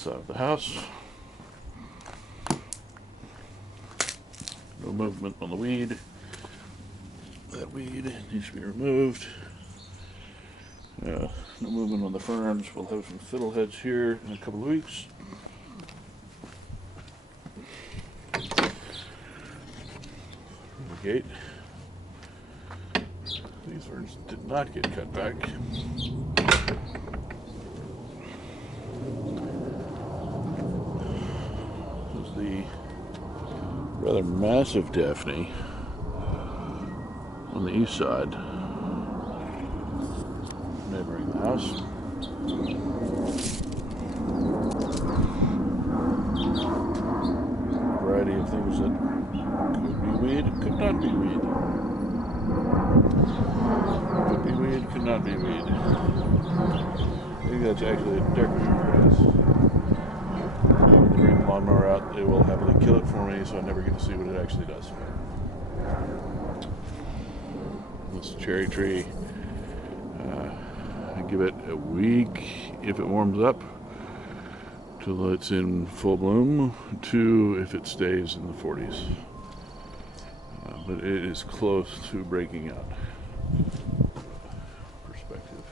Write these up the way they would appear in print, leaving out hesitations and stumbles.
outside of the house. No movement on the weed. That weed needs to be removed. No movement on the ferns. We'll have some fiddleheads here in a couple of weeks. The gate. These ferns did not get cut back. This is the rather massive Daphne on the east side, neighboring the house. A variety of things that could be weed, could not be weed. Could be weed, could not be weed. I think that's actually a decorative grass. When they bring the lawnmower out, they will happily kill it for me, so I never get to see what it actually does. This cherry tree, I give it a week if it warms up till it's in full bloom, 2 if it stays in the 40s. But it is close to breaking out. Perspective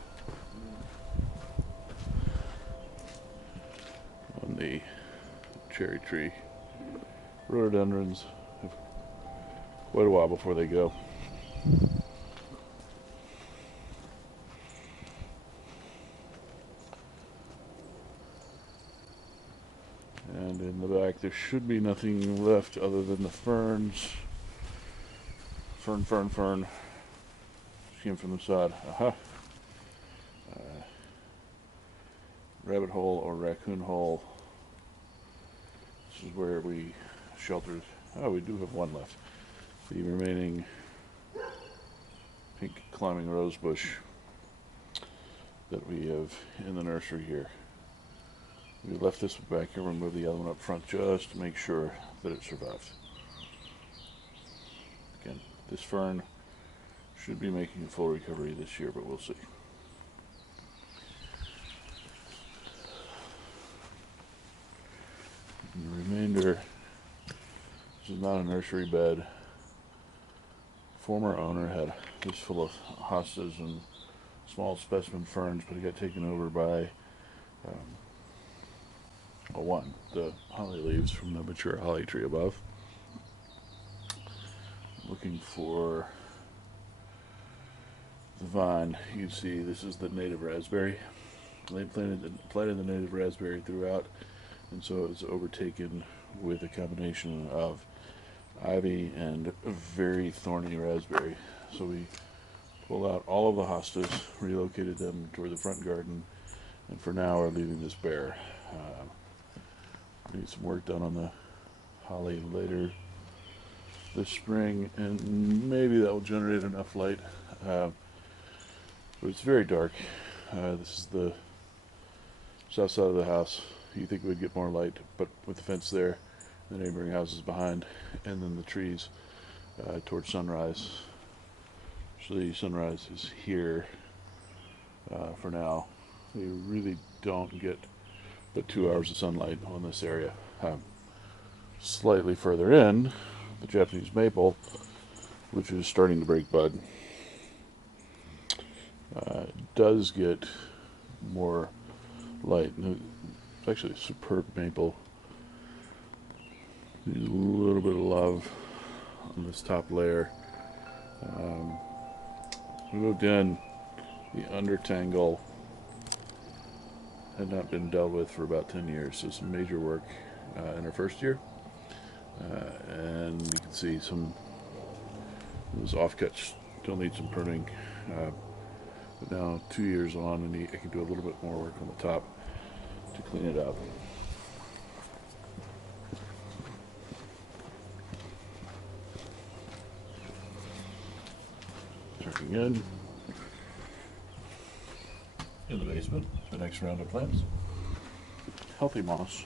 on the cherry tree. Rhododendrons have quite a while before they go. And in the back there should be nothing left other than the ferns. Fern. Just came from the side. Aha. Rabbit hole or raccoon hole. This is where we sheltered. Oh, we do have one left. The remaining pink climbing rose bush that we have in the nursery here. We left this back here, removed the other one up front just to make sure that it survived. Again, this fern should be making a full recovery this year, but we'll see. And the remainder, this is not a nursery bed. Former owner had this full of hostas and small specimen ferns, but it got taken over by the holly leaves from the mature holly tree above. Looking for the vine. You can see this is the native raspberry. They planted the native raspberry throughout, and so it's overtaken with a combination of ivy and very thorny raspberry. So we pulled out all of the hostas, relocated them toward the front garden, and for now are leaving this bare. Need some work done on the holly later this spring, and maybe that will generate enough light. But it's very dark. This is the south side of the house. You think we'd get more light, but with the fence there, the neighboring houses behind, and then the trees towards sunrise. Actually, sunrise is here for now. You really don't get but 2 hours of sunlight on this area. Slightly further in, the Japanese maple, which is starting to break bud, does get more light. It's actually a superb maple. Needs a little bit of love on this top layer. We moved in, the undertangle had not been dealt with for about 10 years, so some major work in our first year. And you can see some of those offcuts still need some pruning. But now 2 years on, and I can do a little bit more work on the top to clean it up. Checking in the basement, the next round of plants. Healthy moss.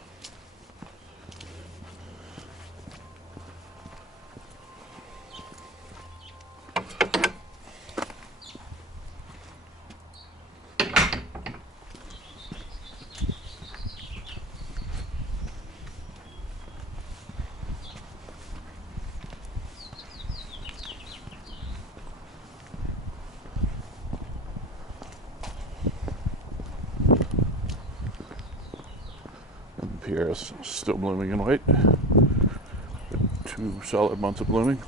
PRS still blooming in white. 2 solid months of blooming.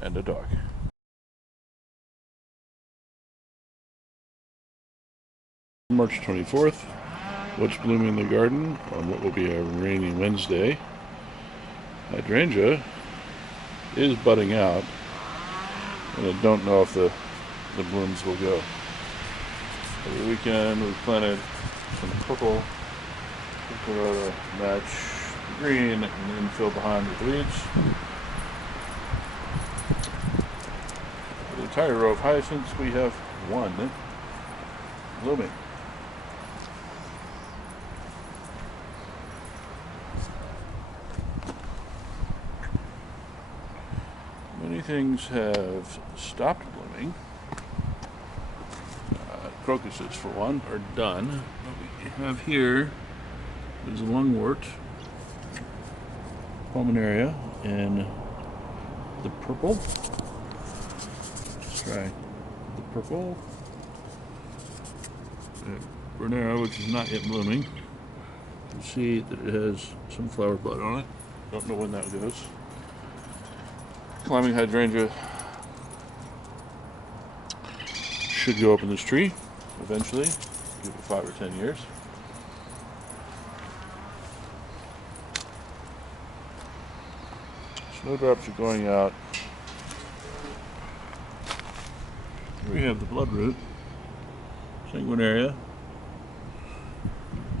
And a dog. March 24th. What's blooming in the garden on what will be a rainy Wednesday? Hydrangea is budding out, and I don't know if the blooms will go. Over the weekend we planted some purple to match the green and then fill behind with weeds. For the entire row of hyacinths we have one blooming. Many things have stopped blooming. Crocuses, for one, are done. What we have here is a lungwort, pulmonaria, and the purple. Let's try the purple. Bernera, which is not yet blooming. You can see that it has some flower bud on it. Don't know when that goes. Climbing hydrangea should go up in this tree eventually. Give it 5 or 10 years. Snowdrops are going out. Here we have the bloodroot, sanguinaria,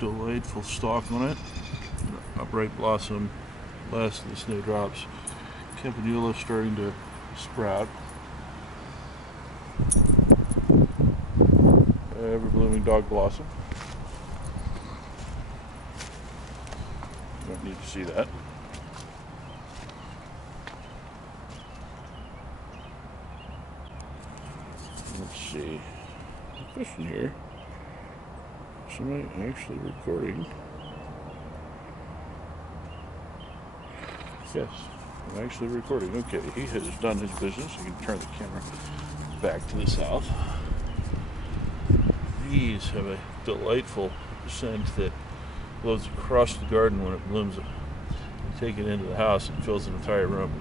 delightful stalk on it, upright blossom, last of the snowdrops. Campanula starting to sprout. Ever blooming dog blossom. Don't need to see that. Let's see. Question here. Somebody actually recording. Yes. I'm actually recording. Okay, he has done his business. You can turn the camera back to the south. These have a delightful scent that blows across the garden when it blooms. You take it into the house and fills the entire room.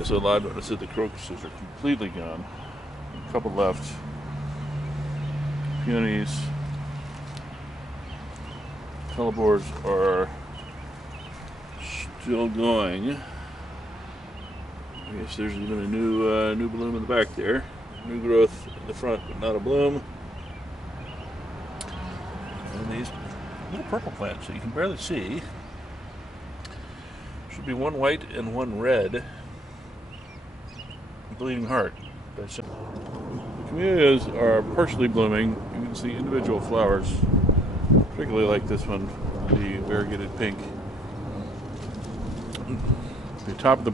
As I lied when I said the crocuses are completely gone. A couple left. Peonies. Hellebores are still going. I guess there's even a new bloom in the back there. New growth in the front, but not a bloom. And these little purple plants that you can barely see. Should be one white and one red. Bleeding heart. The camellias are partially blooming. You can see individual flowers, particularly like this one, the variegated pink. The top of the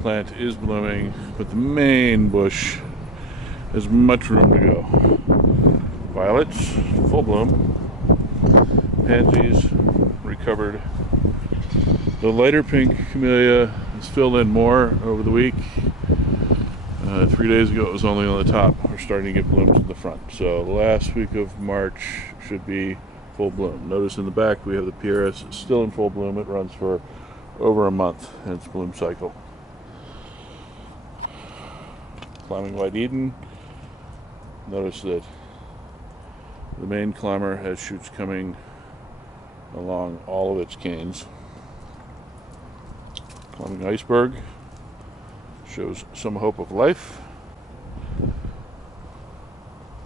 plant is blooming, but the main bush has much room to go. Violets, full bloom. Pansies, recovered. The lighter pink camellia is filled in more over the week. 3 days ago it was only on the top. We're starting to get blooms in the front. So the last week of March should be full bloom. Notice in the back we have the PRS still in full bloom. It runs for over a month in its bloom cycle. Climbing White Eden. Notice that the main climber has shoots coming along all of its canes. Climbing Iceberg shows some hope of life.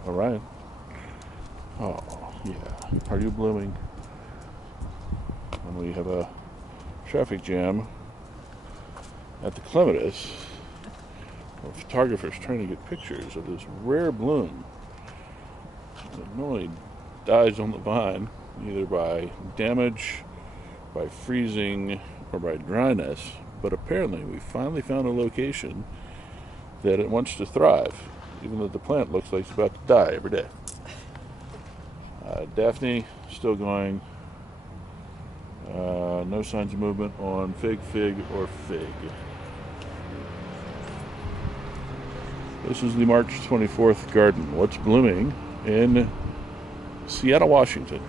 Orion. Oh, yeah. Are you blooming? And we have a traffic jam at the clematis. Photographers trying to get pictures of this rare bloom that normally dies on the vine either by damage, by freezing, or by dryness, but apparently we finally found a location that it wants to thrive, even though the plant looks like it's about to die every day. Daphne still going. No signs of movement on fig, or fig. This is the March 24th garden. What's blooming in Seattle, Washington?